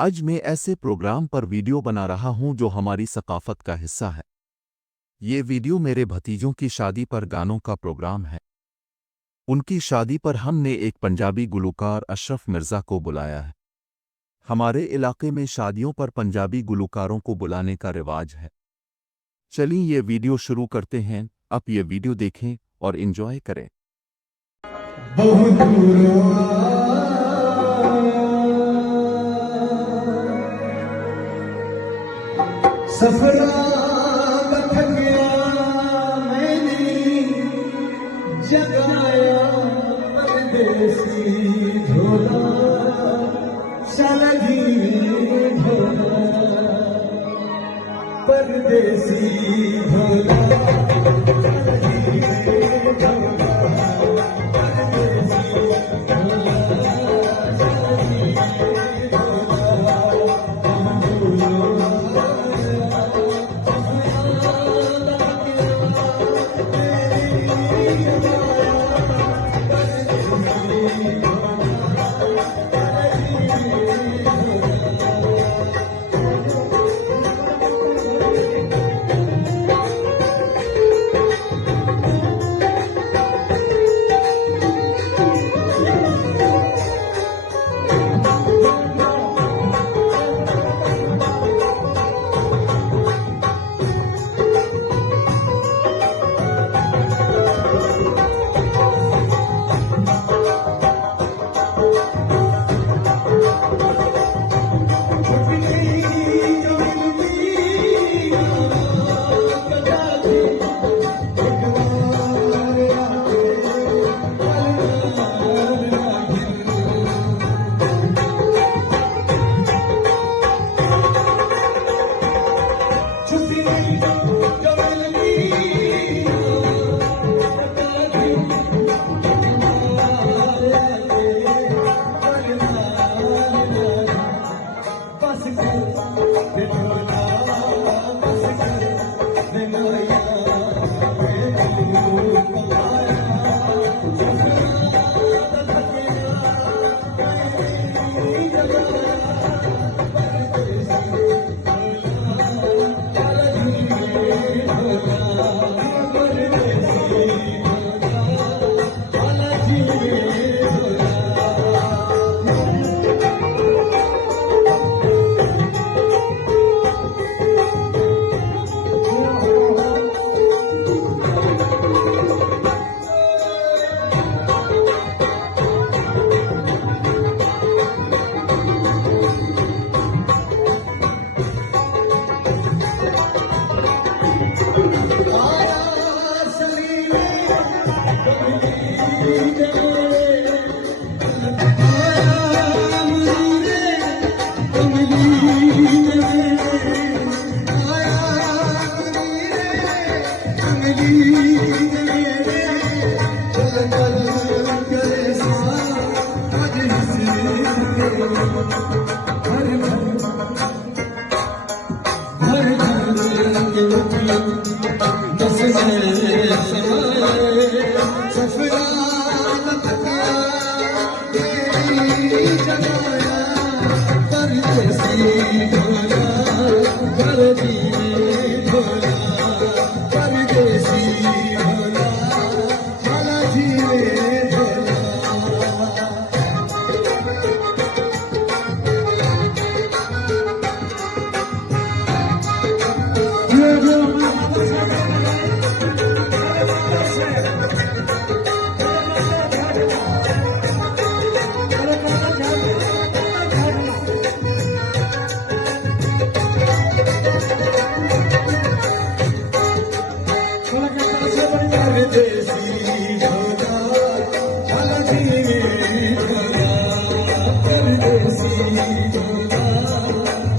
आज मैं ऐसे प्रोग्राम पर वीडियो बना रहा हूं जो हमारी सकाफत का हिस्सा है। ये वीडियो मेरे भतीजों की शादी पर गानों का प्रोग्राम है। उनकी शादी पर हमने एक पंजाबी गुलूकार अशरफ मिर्ज़ा को बुलाया है। हमारे इलाके में शादियों पर पंजाबी गुलूकारों को बुलाने का रिवाज है। चलिए ये वीडियो शुरू करते हैं। आप ये वीडियो देखें और एंजॉय करें। सफरा लख गया मैंने जगाया परदेसी ढोला चल धीरे ढोला परदेसी ढोला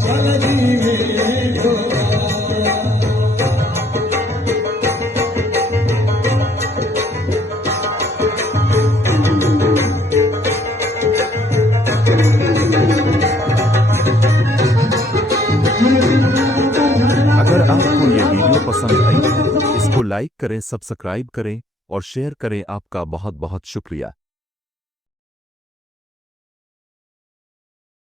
चल धीरे ढोला अगर आपको ये वीडियो पसंद आई है, इसको लाइक करें, सब्सक्राइब करें और शेयर करें। आपका बहुत बहुत शुक्रिया।